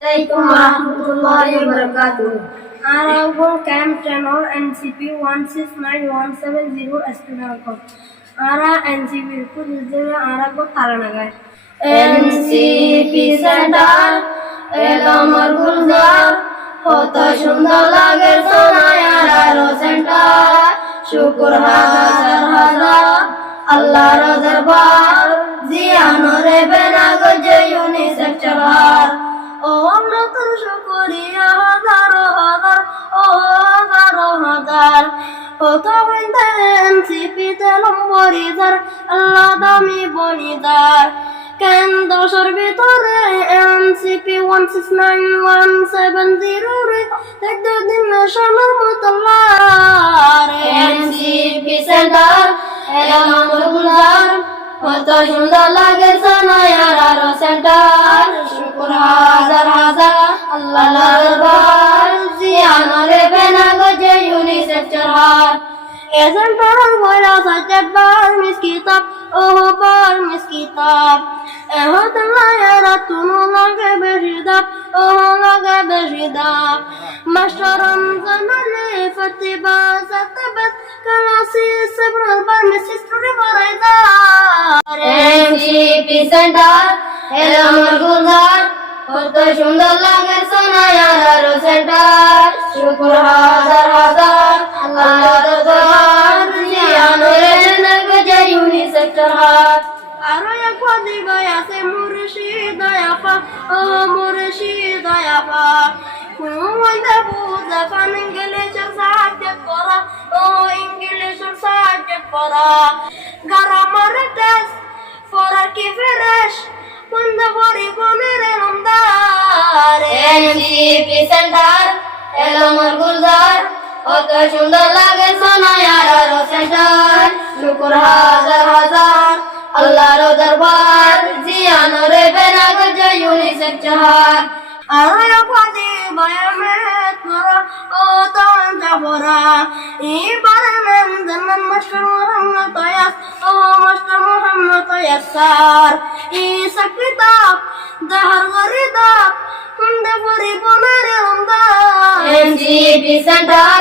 Assalamualaikum warahmatullahi wabarakatuh. Aragon Camp Tenor NCP 169170 Espinal. Ara NCP ku jujur Aragon Taranagai. NCP Center Elomar Gulzar Hoto সুন্দর লাগে সোনায় আরো centre শুকুর হাজার হাজার আল্লাহর দরবার জিয়ানরে বেনা গজে ইউনিসেফ চালার ও আমরা তোর শুকরিয়া হাজার হাজার ও হাজার হাজার কত হইতে এনসিপি তে লম্বরিদার আল্লাহ দামি বলিদার কেন দশর ভিতরে এনসিপি 169170 রে দেখতে দিন শালার মতলার এনসিপি সেন্টার এলামর গুলার কত সুন্দর লাগে সোনায়ার আরো সেন্টার শুকুর হাজার হাজার আল্লাহর দরবার জিয়ানরে বেনা গজে ইউনিসেফ চরহার সেন্টার বইরা সাজবার মিস কিতাব ও বার মিস কিতাব এহত লায়ারা তুনু লাগে বেশি দাব ও লাগে বেশি দাব মাস্টারম জানালে ফতিবা সাতবাত কালাসি সেবরাল বার মিস হিস্টরি বরাইদা এনসিপি সেন্টার এলামর গুলজার কত সুন্দর লাগে সোনায়ার আরো সেন্টার শুকুর হাজার হাজার আল্লাহর দরবার জিয়ানরে বেনা গজে ইউনিসেফ চরহার আরো এক দিবা আছে মুর্শিদ আয়াপা ও মুর্শিদ আয়াপা কুমন্ডা বুঝা পান ইংলিশ সাবজেক্ট পড়া ও ইংলিশ সাবজেক্ট পড়া গ্রামার টেস্ট ফরার কি ফ্রেশ বন্ধ করি কোনের রমদার এনসিপি সেন্টার এলামর গুলজার কত সুন্দর লাগে সোনায়ার আরো সেন্টার শুকুর হাজার হাজার আল্লাহর দরবার জিয়ানরে বেনা গজে ইউনিসেফ চরহার আরো পাদি বায়ামেত পড়া ও তন যাবরা এবার নাম জান্নাত মাস্টার মোহাম্মদ তয়াস ও মাস্টার মোহাম্মদ তয়াসার ইসা কিতাব দাহার গরিদাব কুন্দে পরি বনারে রমদার এনসিপি সেন্টার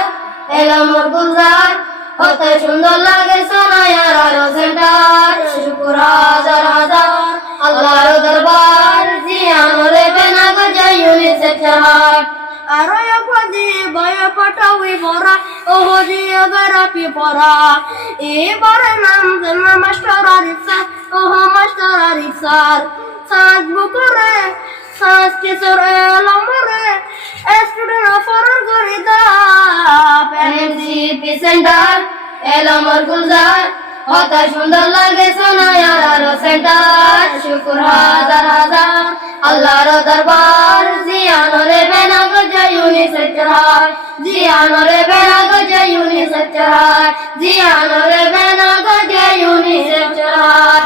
এলামর গুলজার কত সুন্দর লাগে সোনায়ার আরো সেন্টার শুকুর হাজার হাজার আল্লাহর দরবার জিয়ানরে বেনা গজে ইউনিসেফ চরহার আরো একদি বয় পটাউই পড়া ও জিওগ্রাফি পড়া এবার নাম জানা মাস্টার আরিফা ও মাস্টার আরিফার সাজ বুকরে সাজ কিশোর এলামরে স্টুডেন্ট অফার গরিদা এনসিপি সেন্টার এলামর গুলজার কত সুন্দর লাগে সোনায়ার আরো সেন্টার শুকুর হাজার হাজার আল্লাহর দরবার জিয়ানরে বেনা গজে ইউনিসেফ চরহার জিয়ানরে বেনা গজে ইউনিসেফ চরহার জিয়ানরে বেনা গজে ইউনিসেফ চরহার